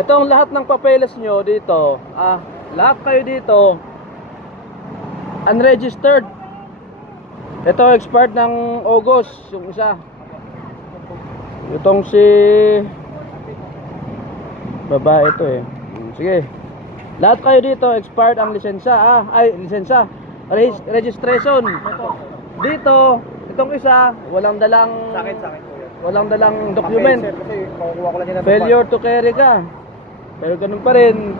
Itong lahat ng papeles nyo dito, lahat kayo dito unregistered. Ito expired ng August, yung isa. Itong si babae ito eh. Sige. Lahat kayo dito expired ang lisensya. Lisensya. Registration. Dito, itong isa, walang dalang Sa akin po yan. walang dalang document. Sir, kasi kukuha ko lang din ng Failure to carry ka. Pero ganun pa rin.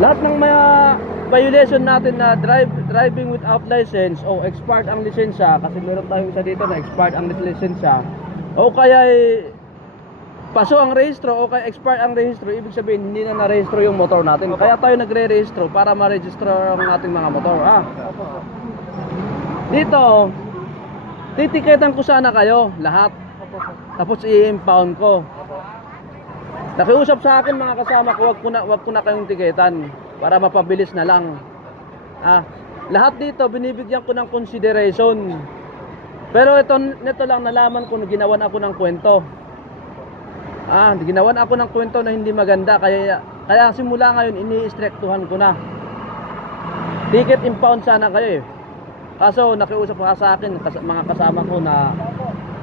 Lahat ng mga violation natin na driving without license o expired ang lisensya, kasi meron tayong isa dito na expired ang lisensya, o kaya paso ang rehistro o kaya expired ang rehistro, ibig sabihin hindi na na-rehistro yung motor natin. Kaya tayo nagre-rehistro para ma-register ang ating mga motor. Dito, titiketan ko sana kayo lahat. Tapos i-impound ko. Nakiusap sa akin mga kasama ko, wag ko na kayong tiketan para mapabilis na lang. Lahat dito binibigyan ko ng consideration. Pero nito lang nalaman ko, ginawan ako ng kwento. Ginawan ako ng kwento na hindi maganda, kaya simula ngayon ini-istriktuhan ko na. Ticket impound sana kayo eh. Kaso nakiusap ka sa akin mga kasama ko na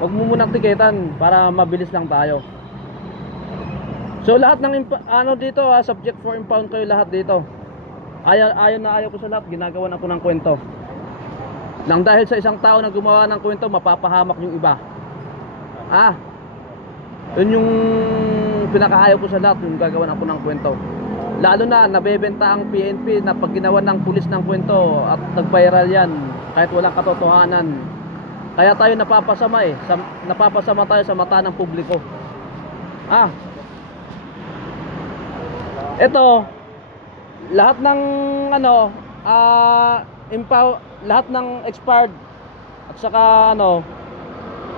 wag mo munang tiketan para mabilis lang tayo. So lahat ng dito subject for impound kayo lahat dito. Ayaw ko sa lahat, ginagawan ako ng kwento. Nang dahil sa isang tao na gumawa ng kwento, mapapahamak yung iba. Yun yung pinakaayaw ko sa lahat, yung gagawan ako ng kwento. Lalo na nabebenta ang PNP na pag ginawa ng pulis ng kwento at nag-viral yan kahit walang katotohanan. Kaya tayo napapasama napapasama tayo sa mata ng publiko. Ito, lahat ng lahat ng expired at saka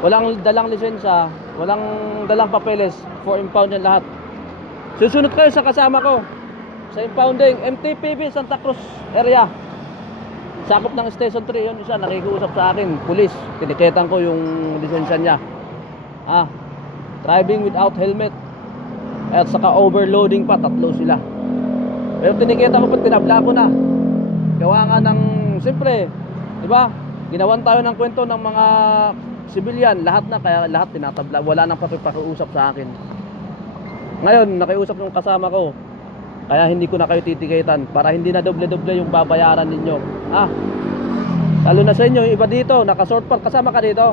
walang dalang lisensya, walang dalang papeles for impound yan lahat. Susunod kayo sa kasama ko sa impounding MTPB Santa Cruz area. Sakop ng Station 3 yun isa, nakikiusap sa akin, pulis. Tiniketan ko yung lisensya niya. Driving without helmet. At saka overloading pa, 3 sila. Pero tiniketan ko pa, tinabla ko na. Gawa nga ng, siyempre, di ba? Ginawan tayo ng kwento ng mga civilian, lahat na, kaya lahat tinatabla. Wala nang pakiusap sa akin. Ngayon, nakiusap yung kasama ko. Kaya hindi ko na kayo titiketan para hindi na doble-doble yung babayaran ninyo. Lalo na sa inyo, yung iba dito, naka-short part, kasama ka dito?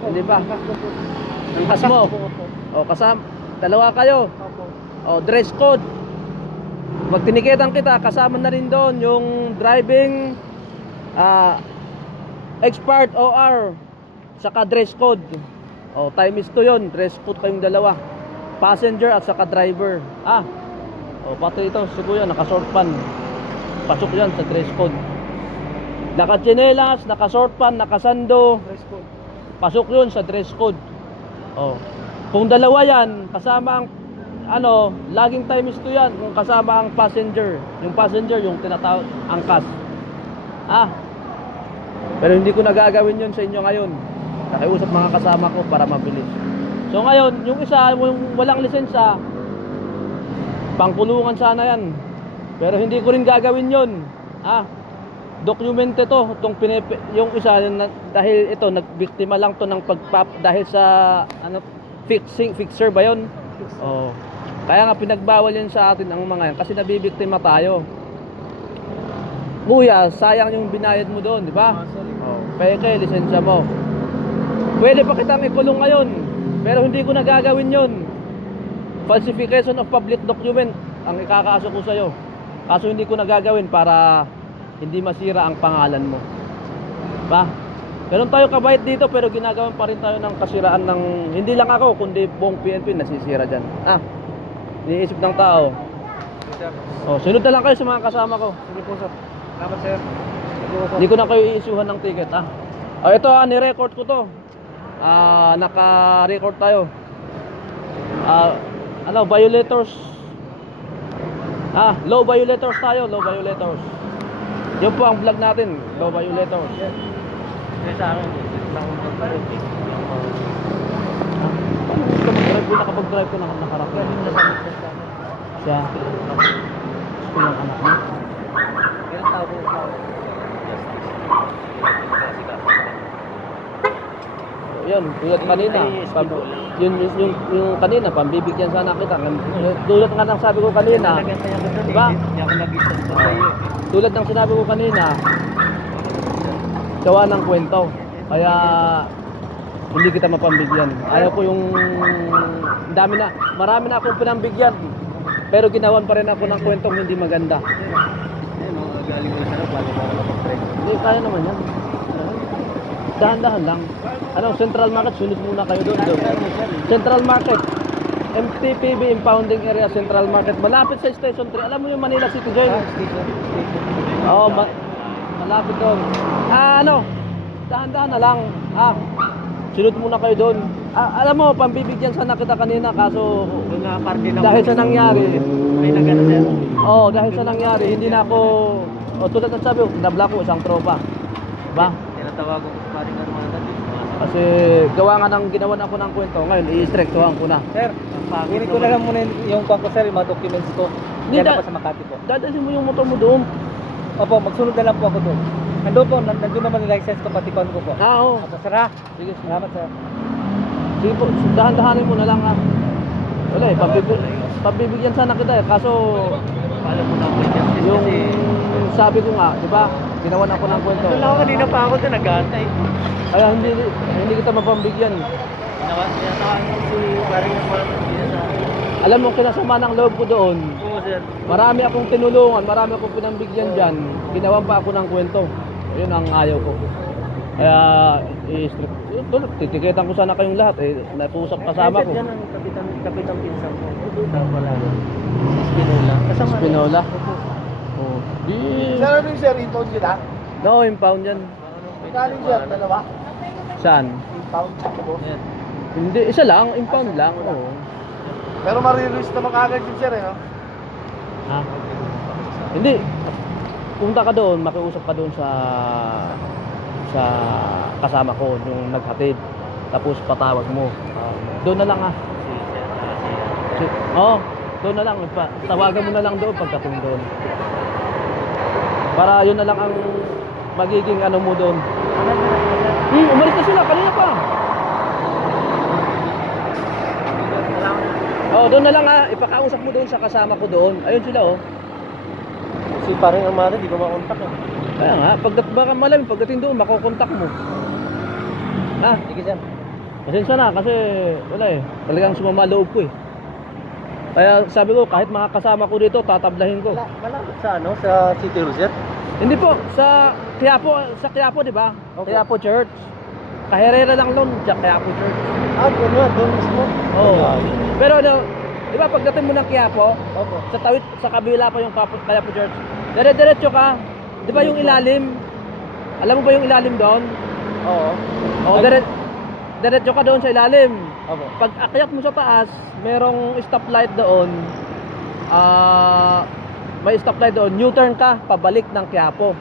Hindi pa. Ang kas mo? Kasama, dalawa kayo. Dress code. Pag tiniketan kita, kasama na rin doon yung driving expired OR saka dress code. Time is 2 yun, dress code kayong dalawa, passenger at saka driver. Pati ito si kuya naka-short pan, pasok yan sa dress code. Naka-chinelas, naka-short pan, naka-sando, dress code, pasok yun sa dress code. Kung dalawa yan, kasama ang laging time is 2 yan. Kung kasama ang passenger, yung tinatawag angkas. Pero hindi ko nagagawin yun sa inyo ngayon. Nakiusap mga kasama ko para mabilis. So ngayon, yung isa walang lisensya, pangkulungan sana yan. Pero hindi ko rin gagawin yun. Dokumente to, yung isa dahil ito nagbiktima lang to ng dahil sa fixer ba yun? Kaya nga pinagbawal yan sa atin ang mga yan kasi nabibiktima tayo. Kuya, sayang yung binayad mo doon, di ba? Peke, lisensya mo. Pwede pa kitang ikulong ngayon, pero hindi ko nagagawin yun. Falsification of public document ang ikakaso ko sa'yo. Kaso hindi ko nagagawin para hindi masira ang pangalan mo. Ba? Ganun tayo kabait dito, pero ginagawan pa rin tayo ng kasiraan ng, hindi lang ako, kundi buong PNP nasisira dyan. Iniisip ng tao. Sunod na lang kayo sa mga kasama ko. Sige po sir. Salamat sir. Hindi ko na kayo i-issuehan ng ticket. Ito ni-record ko to. Naka-record tayo. Violators. Low violators tayo, low violators. Yun po ang vlog natin, low violators. Sa akin, Paano ka mag-drive? Nakapag-drive ko na nakarap. Siya. Gusto ng anak mo. Ilang tao po ako? Yan, tulad kanina. Yung kanina, pambibigyan sana kita. Tulad nga ng sabi ko kanina. Diba? Hindi ako nag-isip sa iyo. Tulad ng sinabi ko kanina, gawa ng kwento. Kaya hindi kita mapambigyan. Ayaw ko yung marami na akong pinambigyan. Pero ginawan pa rin ako ng kwentong hindi maganda. Galing ko sa bago para makapag-trade. Hindi, kaya naman yan. Dahan-dahan lang. Central Market, sunod muna kayo doon. Central Market. MTPB Impounding Area, Central Market. Malapit sa Station 3. Alam mo yung Manila City Jail? Oo, malapit doon. Dahan-dahan na lang. Sunod muna kayo doon. Alam mo, pambibigyan sana kita kanina kaso dahil sa nangyari. May nagano sir. Dahil sa nangyari, hindi na ako tulad ng sabi ko, nabla ko isang tropa. Diba? Tinatawagan ko sa paring Armada dito. Kasi gawa nga ng ginawan ako ng kwento. Ngayon, i-strektuhan ko na. Sir, kunin ko na lang muna yung kwan ko sir, yung mga documents ko. Hindi, Diyan ako sa Makati po. Dadalhin mo yung motor mo doon. Opo, magsunod na lang po ako doon. Nandun po, nandun naman yung license ko, pati kwan ko po. Oo. Opo, sir ha? Sige, sige. Salamat sir. Sige po, dahan-dahanin mo na lang ha. Wala eh, pambibigyan sana kita eh. Kaso, Alam mo na ako yung sabi ko nga, di ba? Ginawan ako ng kwento. Doon ako kanina pa ako doon, nag-aantay. Kaya hindi kita mapambigyan. Tinatawagan ko si paring Armada dito sa akin. Alam mo, kinasama ng loob ko doon. Oo sir. Marami akong tinulungan, marami akong pinambigyan dyan. Ginawan pa ako ng kwento. Yun ang ayaw ko. Kaya, titiketan ko sana kayong lahat. Natusap kasama ko. Yan ang kapitan pinsan ko. Sa wala. Si Spinola. Kasama rin. Spinola? Opo. Oh. Sir, ano yung sir? Impound sila? No, impound yan. Galing sir, dalawa? Saan? Impound, boss. Yan. Hindi, isa lang, impound lang. Oo. Pero marirelease naman kagad yun sir, eh, no? Ha? Hindi. Punta ka doon, makiusap ka doon sa kasama ko, yung naghatid. Tapos patawag mo. Doon na lang ah. Doon na lang. Tawagan mo na lang doon pagdating doon. Para yun na lang ang magiging ano mo doon. Umalis na sila, kanina pa. Doon na lang ah. Ipakausap mo doon sa kasama ko doon. Ayun sila oh. Si paring Armada, di ko makontak eh. Kaya nga, baka malamig, pagdating doon, makokontak mo. Ha? Sige sir. Pasensya na kasi wala eh. Talagang sumama loob ko eh. Kaya sabi ko, kahit mga kasama ko dito, tatablahin ko. Malapit sa ano, sa City Hall sir? Hindi po, sa Quiapo, di ba? Okay. Quiapo Church. Kaherera lang doon, sa Quiapo Church. Doon mismo. Oo. Pero ano, di ba pagdating mo ng Quiapo, Opo. sa tawid, sa kabila pa yung Quiapo Church. Dire-diretso ka. Di ba yung ilalim? Alam mo ba yung ilalim doon? Oo. Diretso ka doon sa ilalim. Opo. Pag akyat mo sa taas, merong stoplight doon. May stoplight doon. U-turn ka, pabalik ng Quiapo.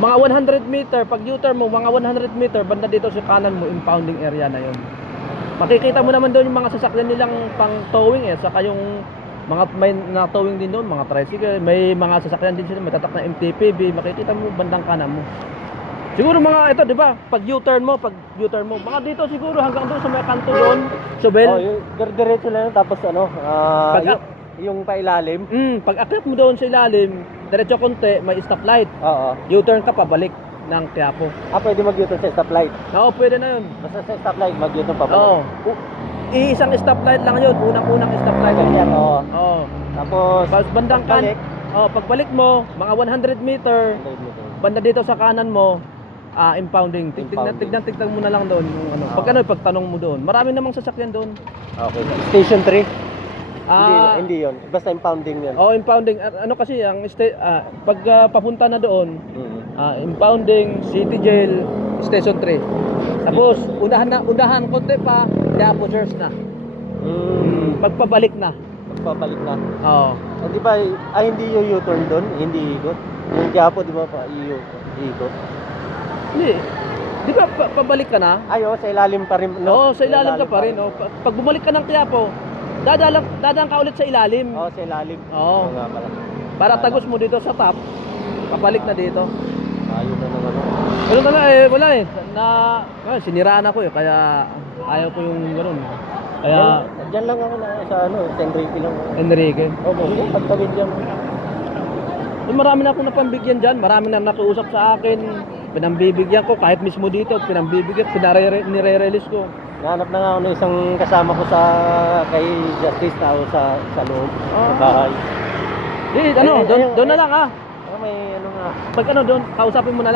Mga 100 meter, pag U-turn mo, mga 100 meter, banda dito sa kanan mo, impounding area na yon. Makikita mo naman doon yung mga sasakyan nilang pang towing eh. Saka yung mga may na-towing din doon, mga tricycle, may mga sasakyan din sila, may tatak na MTPB, makikita mo bandang kanan mo. Siguro mga ito, di ba? Pag U-turn mo, mga dito siguro hanggang doon sa may kanto doon, Sobel. Yung diretso lang tapos ano, yung pailalim. Pag akyat mo doon sa ilalim, diretso konti, may stoplight. Oo. U-turn ka pabalik ng Quiapo. Pwede mag-U-turn sa stoplight. Oo, pwede na yun. Basta sa stoplight, mag-U-turn pa Oo. Iisang stoplight lang yun, unang-unang stoplight. Ganyan, oo. Oo. Tapos, Bandang pagbalik, pagbalik mo, mga 100 meter, banda dito sa kanan mo, impounding. Tignan mo na lang doon yung ano. Pag ano, pagtanong mo doon. Marami namang sasakyan doon. Okay. Station 3? Hindi yun. Basta impounding yun. Impounding. Ano kasi ang pag papunta na doon, impounding, City Jail, Station 3. Tapos unahan konti pa, Quiapo Church na. Pagpabalik na. Pagpabalik na. Oo. Di ba, hindi yung U-turn doon? Hindi ikot? Yung Quiapo, di ba pa ikot? Hindi. Di ba pabalik ka na? Sa ilalim pa rin. Oo, sa ilalim ka pa rin. Pag bumalik ka ng Quiapo, dadaan ka ulit sa ilalim. Oo, sa ilalim. Oo. nga pala. Para tagos mo dito sa top, kapalik na dito. Ayun na naman. Pero talaga wala eh. Siniraan ako eh, kaya ayaw ko yung ganun. Kaya, Diyan lang ako na sa sa Enrique lang. Enrique. Oo, pagtawid dyan. Marami na akong napambigyan dyan, marami na nakiusap sa akin. Pinambibigyan ko, kahit mismo dito, pinambibigyan, nire-release ko. Nahanap na nga ako ng isang kasama ko sa kay Justice na ako sa loob, sa Ah. bahay. Di, ano, Ayun, doon na lang ah. May ano nga. Pag ano doon, kausapin mo na lang.